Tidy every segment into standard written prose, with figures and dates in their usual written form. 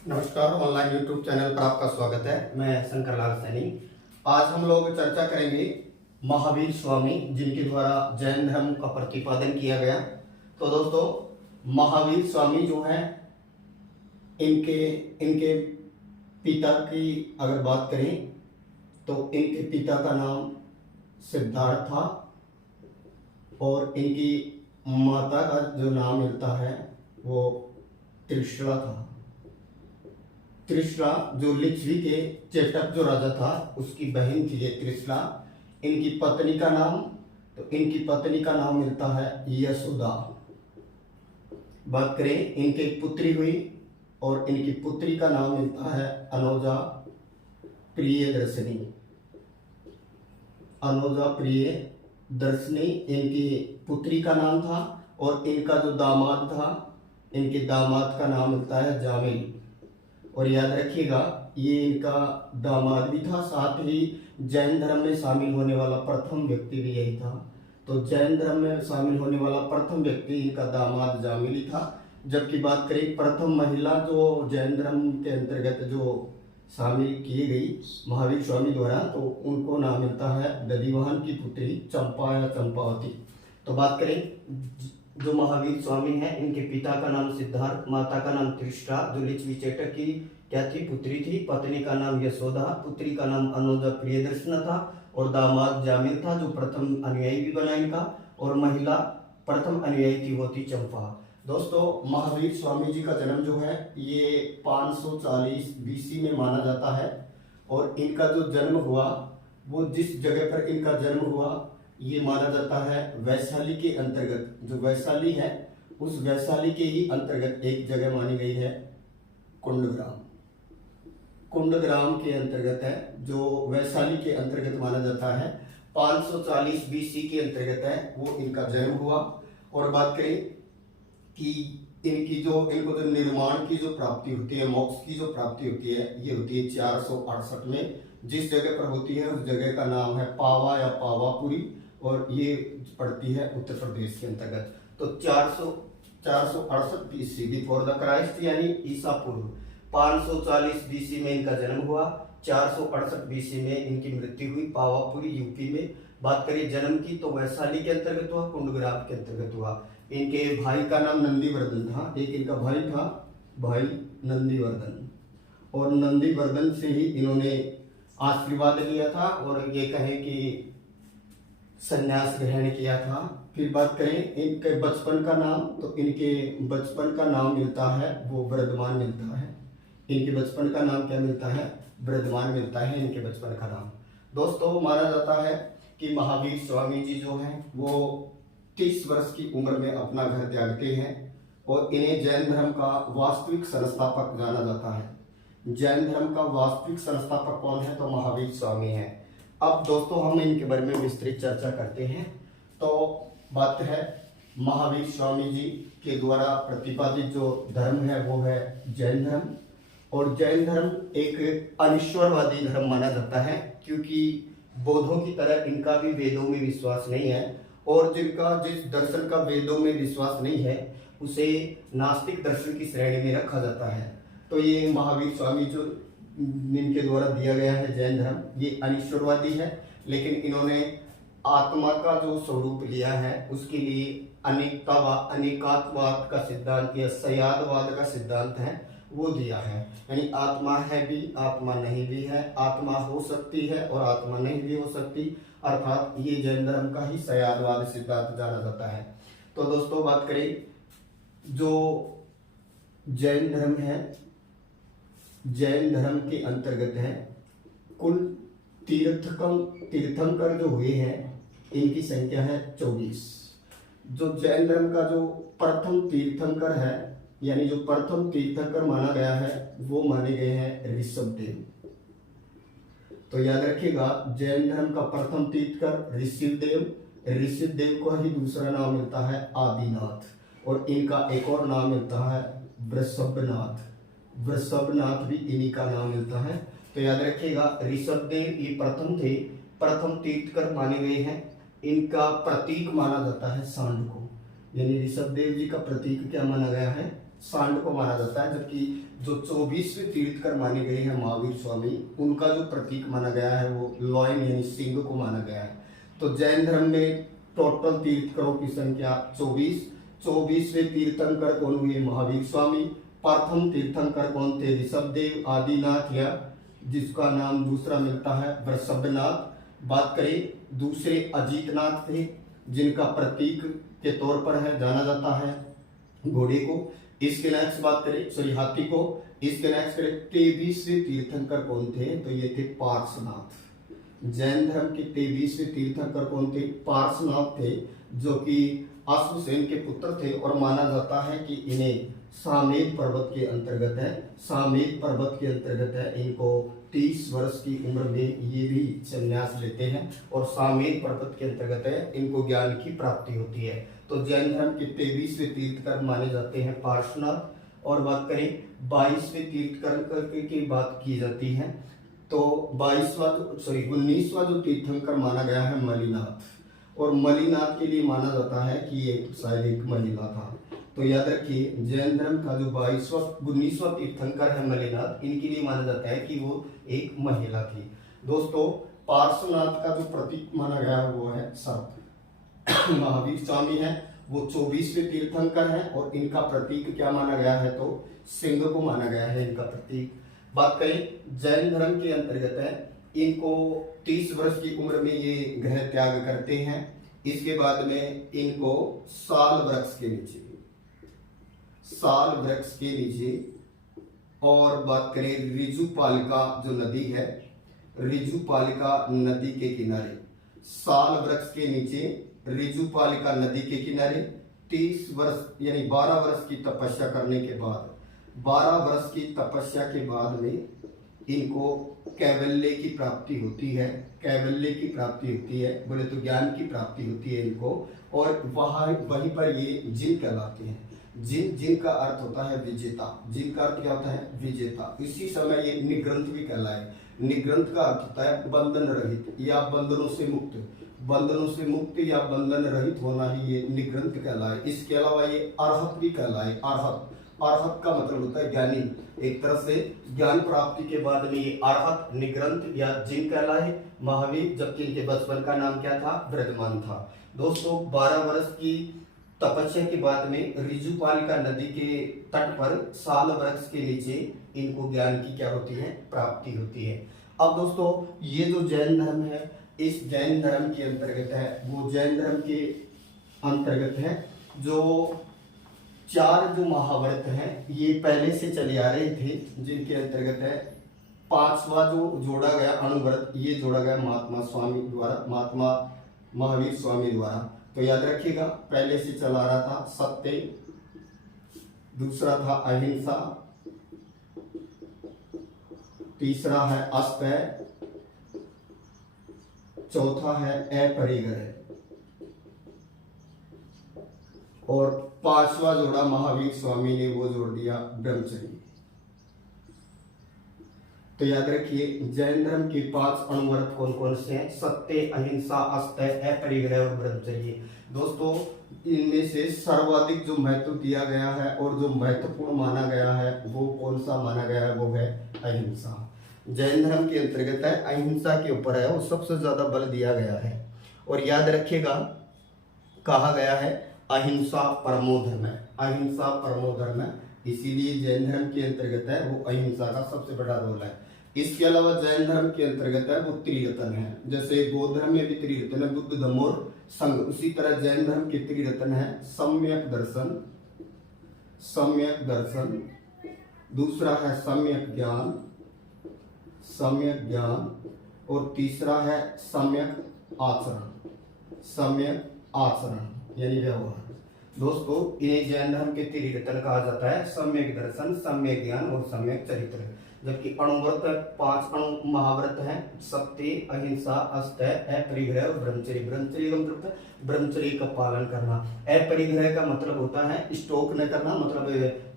नमस्कार, online YouTube channel पर आपका स्वागत है। मैं शंकर लाल सैनी। आज हम लोग चर्चा करेंगे महावीर स्वामी, जिनके द्वारा जैन धर्म का प्रतिपादन किया गया। तो दोस्तों, महावीर स्वामी जो है, इनके इनके पिता की अगर बात करें तो इनके पिता का नाम सिद्धार्थ था और इनकी माता का जो नाम मिलता है वो त्रिशला था। त्रिशला जो लिच्छवी के चेटक जो राजा था उसकी बहन थी ये त्रिशला। इनकी पत्नी का नाम मिलता है यशोदा। बात करें, इनकी एक पुत्री हुई और इनकी पुत्री का नाम मिलता है अनोजा प्रियदर्शिनी। अनोजा प्रियदर्शिनी इनकी पुत्री का नाम था और इनका जो दामाद था, इनके दामाद का नाम मिलता है जामिल। और याद रखिएगा, ये इनका दामाद भी था, साथ ही जैन धर्म में शामिल होने वाला प्रथम व्यक्ति भी यही था। तो जैन धर्म में शामिल होने वाला प्रथम व्यक्ति इनका दामाद जामिल ही था। जबकि बात करें प्रथम महिला जो जैन धर्म के अंतर्गत जो शामिल की गई महावीर स्वामी द्वारा, तो उनको नाम मिलता है दधिवाहन की पुत्री चंपा या चंपावती। तो बात करें जो महावीर स्वामी हैं, इनके पिता का नाम सिद्धार्थ, माता का नाम त्रिशला जो लिच्छवी चेटक की क्या थी, पुत्री थी। पत्नी का नाम यशोदा, पुत्री का नाम अनोजा प्रियदर्शना था और दामाद जामिल था जो प्रथम अनुयायी भी बना इनका। और महिला प्रथम अनुयायी थी वो थी चंपा। दोस्तों, महावीर स्वामी जी का जन्म जो है ये 540 बीसी में माना जाता है। और इनका जो जन्म हुआ वो जिस जगह पर इनका जन्म हुआ ये माना जाता है वैशाली के अंतर्गत। जो वैशाली है उस वैशाली के ही अंतर्गत एक जगह मानी गई है कुंडग्राम। कुंडग्राम के अंतर्गत है, जो वैशाली के अंतर्गत माना जाता है। 540 बीसी के अंतर्गत है वो इनका जन्म हुआ। और बात करें कि इनको जो निर्माण की जो प्राप्ति होती है, मोक्ष की जो प्राप्ति होती है, ये होती है 468 में। जिस जगह पर होती है उस जगह का नाम है पावा या पावापुरी और ये पड़ती है उत्तर प्रदेश के अंतर्गत। तो 468 बीसी बिफोर द क्राइस्ट यानी ईसा पूर्व 540 बीसी में इनका जन्म हुआ। 468 बीसी में इनकी मृत्यु हुई पावापुरी यूपी में। बात करें जन्म की तो वैशाली के अंतर्गत हुआ, कुंडग्राम के अंतर्गत हुआ। इनके भाई का नाम नंदीवर्धन था। एक इनका भाई था, भाई नंदीवर्धन। और नंदीवर्धन से ही इन्होंने आशीर्वाद लिया था और ये कहें कि संन्यास ग्रहण किया था। फिर बात करें इनके बचपन का नाम, तो इनके बचपन का नाम मिलता है वो वर्धमान मिलता है। इनके बचपन का नाम क्या मिलता है? वर्धमान मिलता है इनके बचपन का नाम। दोस्तों, माना जाता है कि महावीर स्वामी जी जो हैं वो 30 वर्ष की उम्र में अपना घर त्यागते हैं और इन्हें जैन धर्म का वास्तविक संस्थापक जाना जाता है। जैन धर्म का वास्तविक संस्थापक कौन है? तो महावीर स्वामी हैं। अब दोस्तों, हम इनके बारे में विस्तृत चर्चा करते हैं। तो बात है महावीर स्वामी जी के द्वारा प्रतिपादित जो धर्म है वो है जैन धर्म। और जैन धर्म एक अनिश्वरवादी धर्म माना जाता है, क्योंकि बौद्धों की तरह इनका भी वेदों में विश्वास नहीं है। और जिस दर्शन का वेदों में विश्वास नहीं है उसे नास्तिक दर्शन की श्रेणी में रखा जाता है। तो ये महावीर स्वामी जो इनके द्वारा दिया गया है जैन धर्म, ये अनिश्वरवादी है, लेकिन इन्होंने आत्मा का जो स्वरूप लिया है उसके लिए अनेकात्मवाद का सिद्धांत या सयादवाद का सिद्धांत है वो दिया है। यानी आत्मा है भी, आत्मा नहीं भी है, आत्मा हो सकती है और आत्मा नहीं भी हो सकती। अर्थात ये जैन धर्म का ही सयादवाद सिद्धांत जाना जाता है। तो दोस्तों, बात करें जो जैन धर्म है, जैन धर्म के अंतर्गत है कुल तीर्थंकर जो हुए हैं इनकी संख्या है 24। जो जैन धर्म का जो प्रथम तीर्थंकर है, यानी जो प्रथम तीर्थंकर माना गया है वो माने गए हैं ऋषभदेव। तो याद रखिएगा, जैन धर्म का प्रथम तीर्थंकर ऋषभदेव। ऋषभदेव को ही दूसरा नाम मिलता है आदिनाथ और इनका एक और नाम मिलता है वृषभनाथ। वृषभनाथ भी इन्हीं का नाम मिलता है। तो याद रखिएगा, ऋषभदेव ये प्रथम थे, प्रथम तीर्थंकर माने गए हैं। इनका प्रतीक माना जाता है सांड को, यानी ऋषभदेव जी का प्रतीक क्या माना गया है? सांड को माना जाता है, जबकि जो 24वें तीर्थकर माने गए हैं महावीर स्वामी, उनका जो प्रतीक माना गया है वो लॉयन यानी सिंह को माना गया है। तो जैन धर्म में टोटल तीर्थकरों की संख्या 24। 24वें तीर्थंकर कौन हुए? महावीर स्वामी। प्रथम तीर्थंकर कौन थे? ऋषभदेव आदिनाथ, या जिसका नाम दूसरा मिलता है वृषभनाथ। बात करें दूसरे अजीतनाथ थे, जिनका प्रतीक के तौर पर है जाना जाता है घोड़े को। इसके नेक्स्ट बात करें हाथी को। इसके नेक्स्ट करें 23वें तीर्थंकर कौन थे? तो ये थे पार्श्वनाथ। जैन धर्म के 23वें तीर्थंकर कौन थे? पार्श्वनाथ थे, जो कि अश्वसेन के पुत्र थे और माना जाता है कि इन्हें सामेत पर्वत के अंतर्गत है। सामेत पर्वत के अंतर्गत है। इनको 30 वर्ष की उम्र में ये भी संन्यास लेते हैं और सामेत पर्वत के अंतर्गत है, इनको ज्ञान की प्राप्ति होती है। तो जैन धर्म के 23वें तीर्थकर माने जाते हैं पार्श्वनाथ। और बात करें 22वें तीर्थकर की बात की जाती है, तो 19वां जो तीर्थंकर माना गया है मलिनाथ। और मलिनाथ के लिए माना जाता है कि ये शायद एक महिला था। तो याद रखिए जैन धर्म का जो 19वां तीर्थंकर है मलिनाथ, इनके लिए माना जाता है कि वो एक महिला थी। दोस्तों पार्श्वनाथ का जो प्रतीक माना गया है वो है सर्प। महावीर स्वामी है वो 24वें तीर्थंकर है और इनका प्रतीक क्या माना गया है? तो सिंह को माना गया है इनका प्रतीक। बात करें जैन धर्म के अंतर्गत है, इनको 30 वर्ष की उम्र में ये गृह त्याग करते हैं। इसके बाद में इनको साल वृक्ष के नीचे और बात करें ऋजुपालिका जो नदी है, ऋजुपालिका नदी के किनारे, साल वृक्ष के नीचे ऋजुपालिका नदी के किनारे 30 वर्ष यानी 12 वर्ष की तपस्या करने के बाद, 12 वर्ष की तपस्या के बाद में इनको कैवल्य की प्राप्ति होती है। कैवल्य की प्राप्ति होती है, बोले तो ज्ञान की प्राप्ति होती है इनको। और वहीं पर ये जिन कहलाते हैं। जिन का अर्थ होता है विजेता। जिन का अर्थ क्या होता है? विजेता। इसी समय ये निग्रंथ भी कहलाए। निग्रंथ का अर्थ होता है बंधन रहित या बंधनों से मुक्त। बंधनों से मुक्त या बंधन रहित होना ही ये निग्रंथ कहलाए। इसके अलावा ये अरहत भी कहलाए। अरहत का मतलब होता है ज्ञानी। एक तरह से ज्ञान प्राप्ति के बाद में ये अरहत, निग्रंथ या जिन कहलाए महावीर, जबकि इनके बचपन का नाम क्या था? वृद्धमान था। दोस्तों 12 वर्ष की तपस्या के बाद में ऋजुपालिका नदी के तट पर साल वृक्ष के नीचे इनको ज्ञान की क्या होती है? प्राप्ति होती है। अब दोस्तों ये जो जैन धर्म है, इस जैन धर्म के अंतर्गत है, वो जैन धर्म के अंतर्गत है जो 4 जो महाव्रत हैं ये पहले से चले आ रहे थे, जिनके अंतर्गत है 5वां जो जोड़ा गया अणुव्रत, ये जोड़ा गया महात्मा महावीर स्वामी द्वारा। तो याद रखिएगा पहले से चला रहा था सत्य, दूसरा था अहिंसा, तीसरा है अस्तेय, चौथा है अपरिग्रह और 5वां जोड़ा महावीर स्वामी ने वो जोड़ दिया ब्रह्मचर्य। तो याद रखिए जैन धर्म के 5 अणुव्रत कौन कौन से हैं? सत्य, अहिंसा, अस्तेय, अपरिग्रह और ब्रह्मचर्य। दोस्तों इनमें से सर्वाधिक जो महत्व दिया गया है और जो महत्वपूर्ण माना गया है वो कौन सा माना गया है? वो है अहिंसा। जैन धर्म के अंतर्गत है, अहिंसा के ऊपर है वो सबसे ज्यादा बल दिया गया है। और याद रखिएगा कहा गया है अहिंसा परमो धर्म है। अहिंसा परमो धर्म है, इसीलिए जैन धर्म के अंतर्गत है वो अहिंसा का सबसे बड़ा रोल है। इसके अलावा जैन धर्म के अंतर्गत है वो त्रिरत्न है। जैसे बौद्ध धर्म में भी त्रिरत्न है, बुद्ध, धम्म और संघ, उसी तरह जैन धर्म के त्रिरत्न है सम्यक दर्शन, दूसरा है सम्यक ज्ञान और तीसरा है सम्यक आचरण यानी व्यवहार। दोस्तों इन्हें जैन धर्म के त्रिरत्न कहा जाता है, सम्यक दर्शन, सम्यक ज्ञान और सम्यक चरित्र। जबकि अणुव्रत 5 अणु महाव्रत है, सत्य, अहिंसा, अस्तेय, अपरिग्रह और ब्रह्मचर्य। ब्रह्मचर्य का मतलब ब्रह्मचर्य का पालन करना। अपरिग्रह का मतलब होता है स्टॉक न करना, मतलब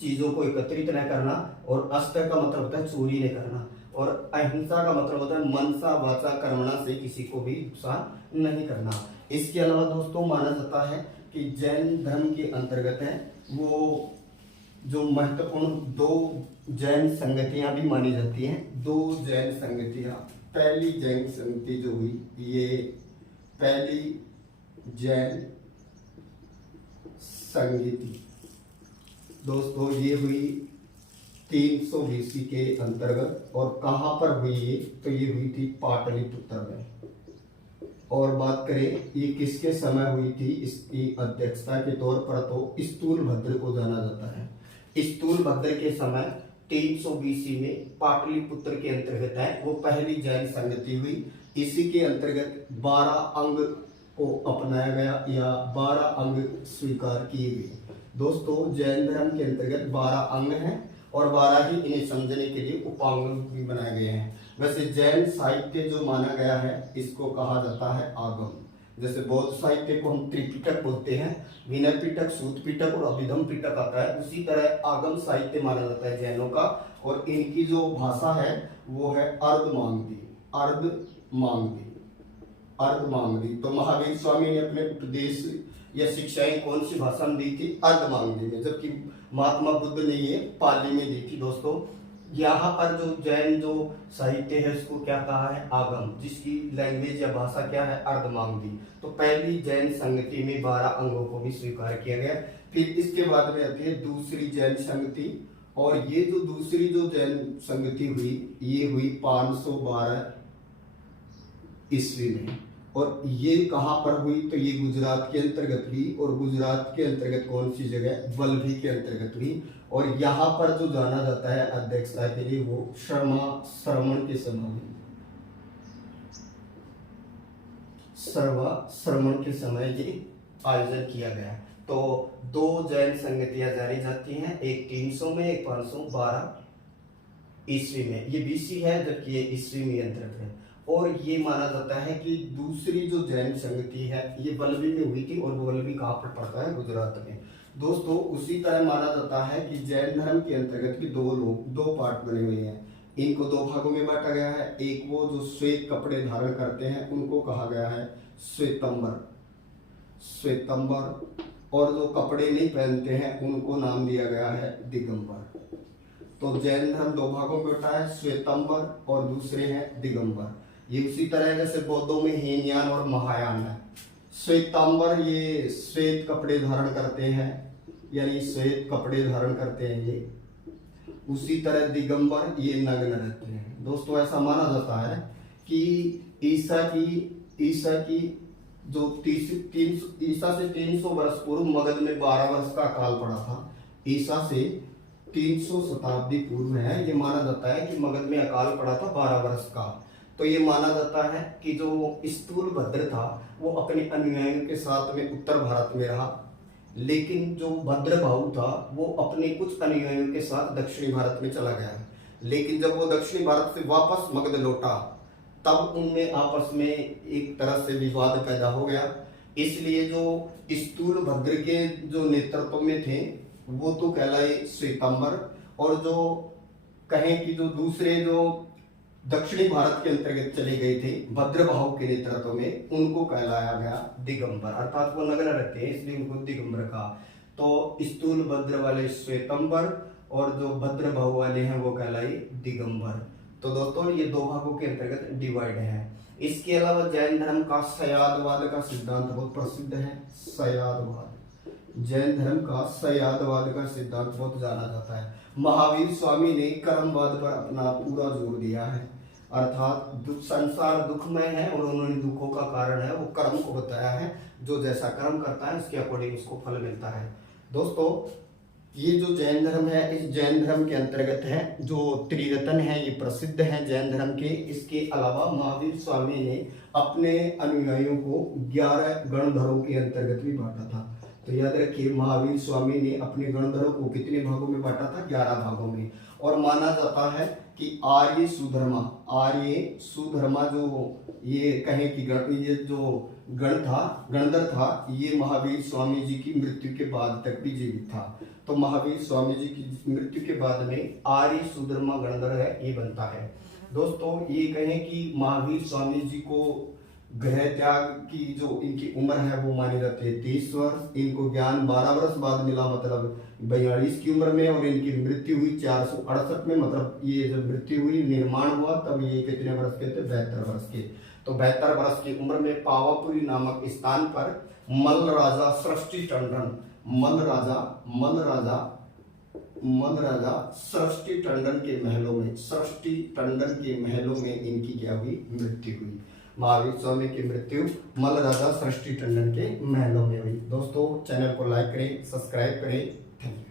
चीजों को एकत्रित न करना। और अस्तेय का मतलब होता है चोरी न करना। और अहिंसा का मतलब होता है मनसा वाचा कर्मणा से किसी को भी नुकसान नहीं करना। इसके अलावा दोस्तों माना जाता है कि जैन धर्म के अंतर्गत है वो जो महत्वपूर्ण दो जैन संगतियां भी मानी जाती हैं, दो जैन संगतियां। पहली जैन संगति जो हुई, ये पहली जैन संगति दोस्तों ये हुई 300 BC के अंतर्गत। और कहाँ पर हुई ये, तो ये हुई थी पाटलिपुत्र में। और बात करें ये किसके समय हुई थी, इसकी अध्यक्षता के तौर पर तो स्थूलभद्र को जाना जाता है। स्थूलभद्र के समय 300 BC में पाटलिपुत्र के अंतर्गत है वो पहली जैन संगति हुई। इसी के अंतर्गत 12 अंग को अपनाया गया या 12 अंग स्वीकार किए गए। दोस्तों जैन धर्म के अंतर्गत 12 अंग हैं और 12 ही इन्हें समझने के लिए उपांग भी बनाए गए हैं। वैसे जैन साहित्य जो माना गया है इसको कहा जाता है आगम। जैसे बौद्ध साहित्य को हम त्रिपिटक बोलते हैं, विनय पिटक, सूत पिटक और अभिधम पिटक आता है, उसी तरह आगम साहित्य माना जाता है जैनों का। और इनकी जो भाषा है वो है अर्धमांगधी। अर्धमांगधी तो महावीर स्वामी ने अपने उपदेश या शिक्षाएं कौन सी भाषा में दी थी, अर्धमांगधी में, जबकि महात्मा बुद्ध ने ये पाली में दी थी। दोस्तों यहाँ पर जो जैन जो साहित्य है उसको क्या कहा है, आगम, जिसकी लैंग्वेज या भाषा क्या है, अर्धमांगधी। तो पहली जैन संगति में 12 अंगों को भी स्वीकार किया गया। फिर इसके बाद में आती है दूसरी जैन संगति। और ये जो दूसरी जो जैन संगति हुई ये हुई 512 ईस्वी में। और ये कहाँ पर हुई, तो ये गुजरात के अंतर्गत हुई। और गुजरात के अंतर्गत कौन सी जगह, वल्लभी के अंतर्गत हुई। और यहाँ पर जो जाना जाता है अध्यक्षता के लिए वो श्रवण के समय ये आयोजन किया गया। तो दो जैन संगतियां जानी जाती हैं, एक 300 में, एक 512 ईस्वी में। ये BC है जबकि ये ईस्वी में अंतर्गत है। और ये माना जाता है कि दूसरी जो जैन संगति है ये वल्लभी में हुई थी। और वो वल्लभी कहाँ पर पड़ता है, गुजरात में। दोस्तों उसी तरह माना जाता है कि जैन धर्म के अंतर्गत भी दो पार्ट बने हुए हैं। इनको 2 भागों में बांटा गया है। एक वो जो श्वेत कपड़े धारण करते हैं उनको कहा गया है श्वेतंबर, और जो कपड़े नहीं पहनते हैं उनको नाम दिया गया है दिगंबर। तो जैन धर्म 2 भागों में बटा है, श्वेतंबर और दूसरे हैं दिगंबर। ये उसी तरह जैसे बौद्धों में हीनयान और महायान है। श्वेतांबर ये श्वेत कपड़े धारण करते हैं, यानी श्वेत कपड़े धारण करते हैं ये। उसी तरह दिगंबर ये नग्न रहते हैं। दोस्तों ऐसा माना जाता है कि ईसा की जो ईसा से 300 वर्ष पूर्व मगध में 12 वर्ष का काल पड़ा था। ईसा से 300 शताब्दी पूर्व है। ये माना जाता है कि मगध में अकाल पड़ा था 12 वर्ष का। तो ये माना जाता है कि जो स्थूलभद्र था वो अपने अनुयायियों के साथ में उत्तर भारत में रहा, लेकिन जो भद्रभाहु था वो अपने कुछ अनुयायियों के साथ दक्षिणी भारत में चला गया। लेकिन जब वो दक्षिणी भारत से वापस मगध लौटा तब उनमें आपस में एक तरह से विवाद पैदा हो गया। इसलिए जो स्थूलभद्र के जो नेतृत्व में थे वो तो कहलाए श्वेतांबर, और जो कहें कि जो दूसरे जो दक्षिणी भारत के अंतर्गत चले गए थे भद्रभाहु के नेतृत्व में, उनको कहलाया गया दिगंबर। अर्थात वो नग्न रहते हैं इसलिए उनको दिगंबर कहा। तो स्थूलभद्र वाले श्वेतंबर और जो भद्रभाहु वाले हैं वो कहलाए दिगंबर। तो दोस्तों ये 2 भागों के अंतर्गत डिवाइड है। इसके अलावा जैन धर्म का सयादवाद का सिद्धांत बहुत प्रसिद्ध है। जैन धर्म का सयादवाद का सिद्धांत बहुत जाना जाता है। महावीर स्वामी ने कर्मवाद पर अपना पूरा जोर दिया है। अर्थात संसार दुखमय है और उन्होंने दुखों का कारण है वो कर्म को बताया है। जो जैसा कर्म करता है उसके अकॉर्डिंग उसको फल मिलता है। दोस्तों ये जो जैन धर्म है इस जैन धर्म के अंतर्गत है जो त्रिरत्न है ये प्रसिद्ध है जैन धर्म के। इसके अलावा महावीर स्वामी ने अपने अनुयायियों को 11 गणधरों के अंतर्गत भी बांटा था। तो याद रखिए महावीर स्वामी ने अपने गणधरों को कितने भागों में बांटा था, 11 भागों में। और माना जाता है कि आर्य सुधर्मा जो ये कहें कि ये जो गणधर था ये महावीर स्वामी जी की मृत्यु के बाद तक भी जीवित था। तो महावीर स्वामी जी की मृत्यु के बाद में आर्य सुधर्मा गणधर है ये बनता है। दोस्तों ये कहें कि महावीर स्वामी जी को गृह त्याग की जो इनकी उम्र है वो मानी जाती है 30 वर्ष। इनको ज्ञान 12 वर्ष बाद मिला, मतलब 42 की उम्र में, और इनकी मृत्यु हुई 468 में, मतलब ये जब मृत्यु हुई, निर्माण हुआ, तब ये कितने वर्ष के थे? 72 वर्ष के। तो 72 वर्ष की उम्र में पावापुरी नामक स्थान पर मल्ल राजा सृष्टि टंडन, मल्ल राजा सृष्टि टंडन के महलों में, सृष्टि टंडन के महलों में इनकी क्या हुई? मृत्यु हुई। महावीर स्वामी की मृत्यु मल्ल राजा सृष्टि टंडन के महलों में हुई। दोस्तों, चैनल को लाइक करें, सब्सक्राइब करें। Thank you.